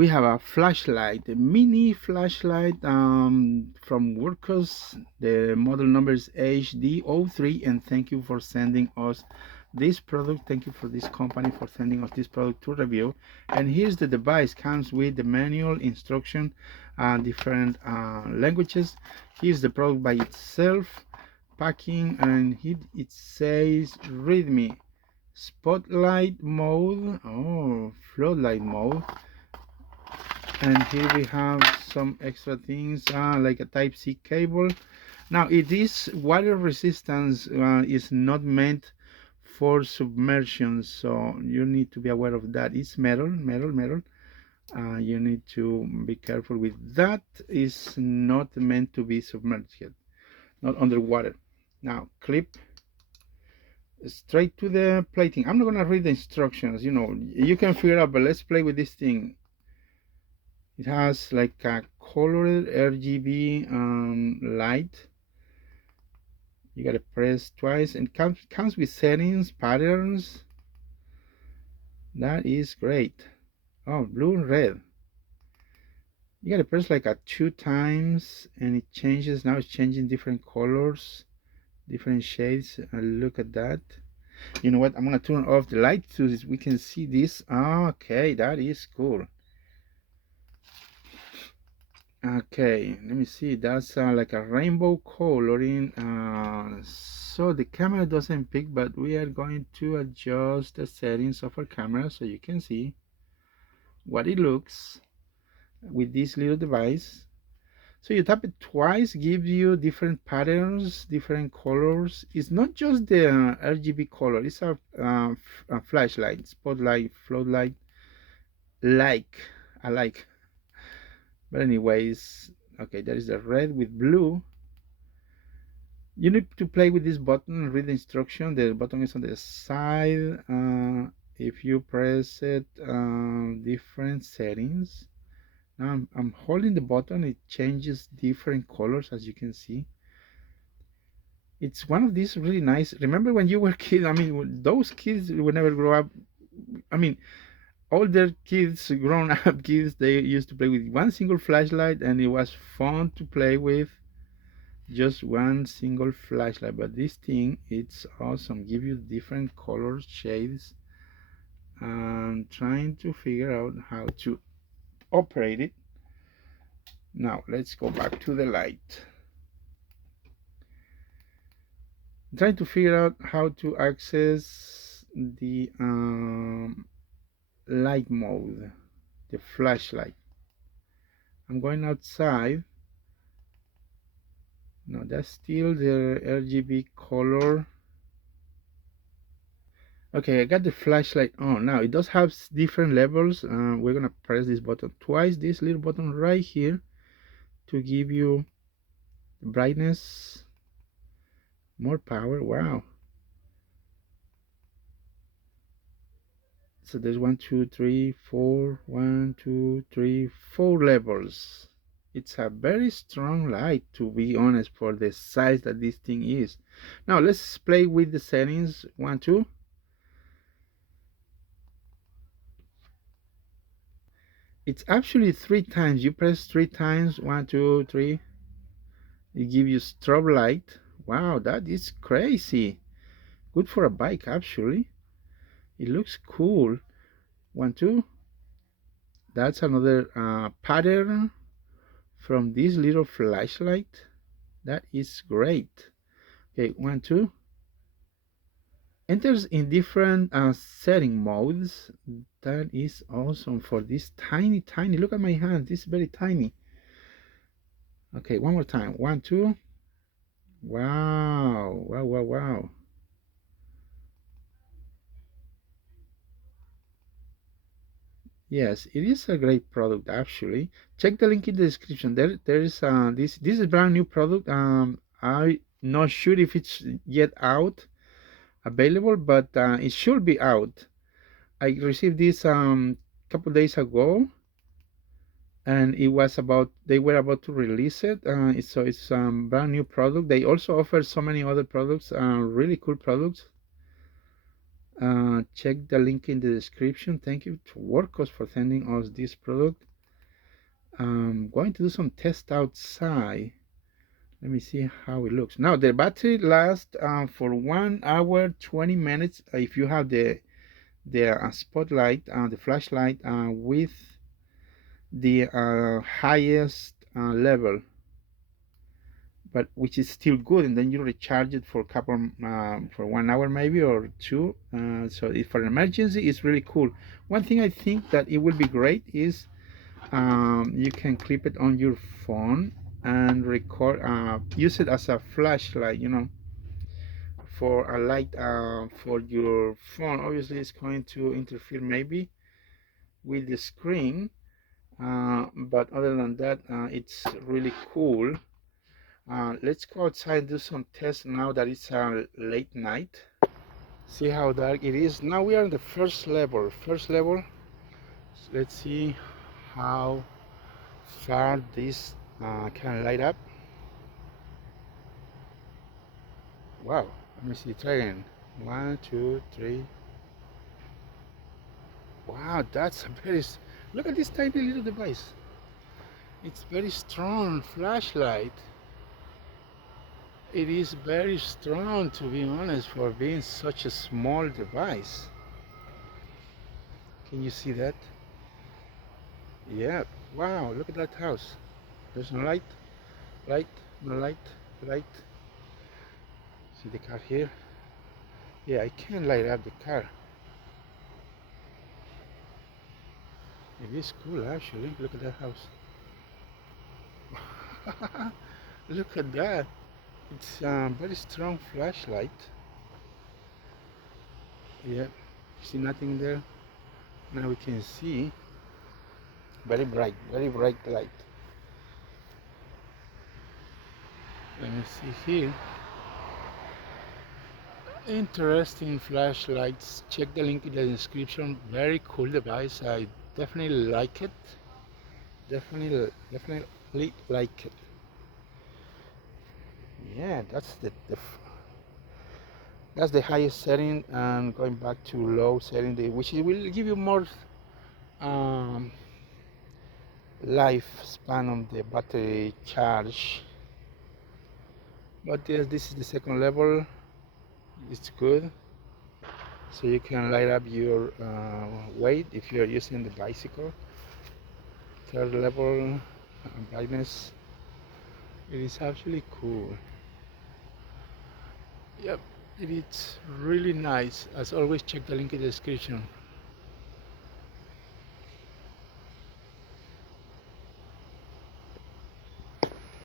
we have a flashlight, a mini flashlight from Wurkkos. The model number is HD03, and thank you for sending us this product. Thank you for this company for sending us this product to review. And here's the device. Comes with the manual, instruction, different languages. Here's the product by itself, packing, and it says read me, spotlight mode, oh, floodlight mode. And here we have some extra things like a Type-C cable. Now it is water resistance, is not meant for submersion, so you need to be aware of that. It's metal. You need to be careful with that. It's not meant to be submerged, not underwater. Now clip straight to the plating. I'm not gonna read the instructions, you know, you can figure out, but let's play with this thing. It has like a colored RGB light. You gotta press twice, and comes with settings, patterns. That is great. Oh, blue and red. You gotta press like 2 times, and it changes. Now it's changing different colors, different shades. Look at that. You know what? I'm gonna turn off the light so we can see this. Okay, that is cool. Okay, let me see. That's like a rainbow coloring. So the camera doesn't pick, but we are going to adjust the settings of our camera so you can see what it looks with this little device. So you tap it twice, gives you different patterns, different colors. It's not just the RGB color. It's a flashlight, spotlight, floodlight, I like. But anyways, okay, there is the red with blue. You need to play with this button, read the instruction. The button is on the side. If you press it, different settings. Now I'm holding the button, it changes different colors, as you can see. It's one of these really nice. Remember when you were a kid? I mean, those kids will never grow up. I mean, older kids, grown-up kids, they used to play with one single flashlight, and it was fun to play with just one single flashlight. But this thing, it's awesome. Give you different colors, shades. I'm trying to figure out how to operate it. Now let's go back to the light. I'm trying to figure out how to access the light mode, the flashlight. I'm going outside. No, that's still the RGB color. Okay, I got the flashlight on. Now it does have different levels. We're gonna press this button twice, this little button right here, to give you the brightness, more power. Wow. So there's 1, 2, 3, 4, 1, 2, 3, 4 levels. It's a very strong light, to be honest, for the size that this thing is. Now let's play with the settings. 1, 2. It's actually 3 times. You press 3 times. 1, 2, 3. It gives you strobe light. Wow, that is crazy. Good for a bike, actually. It looks cool. 1, 2. That's another pattern from this little flashlight. That is great. Okay, 1, 2. Enters in different setting modes. That is awesome for this tiny. Look at my hand. This is very tiny. Okay, one more time. 1, 2. Wow. Yes, it is a great product actually. Check the link in the description. There is this is a brand new product. I'm not sure if it's yet out available, but it should be out. I received this couple days ago, and it was about, they were about to release it. So it's brand new product. They also offer so many other products, really cool products. Check the link in the description. Thank you to Wurkkos for sending us this product. I'm going to do some test outside. Let me see how it looks. Now the battery lasts for 1 hour 20 minutes if you have the spotlight, the flashlight with the highest level, but which is still good. And then you recharge it for a couple for 1 hour maybe or two. So if for an emergency, it's really cool. One thing I think that it will be great is you can clip it on your phone and record, use it as a flashlight, you know, for a light for your phone. Obviously it's going to interfere maybe with the screen, but other than that, it's really cool. Let's go outside and do some tests now that it's late night. See how dark it is. Now we are on the first level. So let's see how far this can light up. Wow, let me see, try again. 1, 2, 3. Wow, that's a very, look at this tiny little device. It's very strong flashlight. It is very strong, to be honest, for being such a small device. Can you see that? Yeah, wow, look at that house. There's no light, no light, light. See the car here? Yeah, I can light up the car. It is cool actually. Look at that house. Look at that. It's a very strong flashlight. Yeah, see nothing there. Now we can see very bright light. Let me see here. Interesting flashlights. Check the link in the description. Very cool device. I definitely like it. Definitely like it. Yeah, that's that's the highest setting, and going back to low setting, which will give you more um, lifespan on the battery charge. But yes, this is the second level. It's good, so you can light up your weight if you are using the bicycle. Third level brightness. It is actually cool. Yep, it is really nice. As always, check the link in the description.